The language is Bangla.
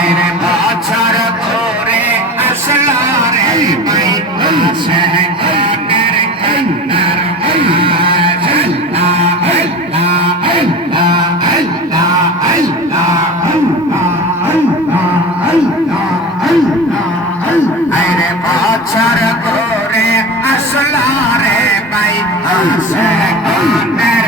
আরে বছর ধরে আসলো রে ভাই আসে গানের কান্নার আওয়াজ আল্লাহ আল্লাহ আল্লাহ আরে বছর ধরে আসলো রে ভাই আসে গানের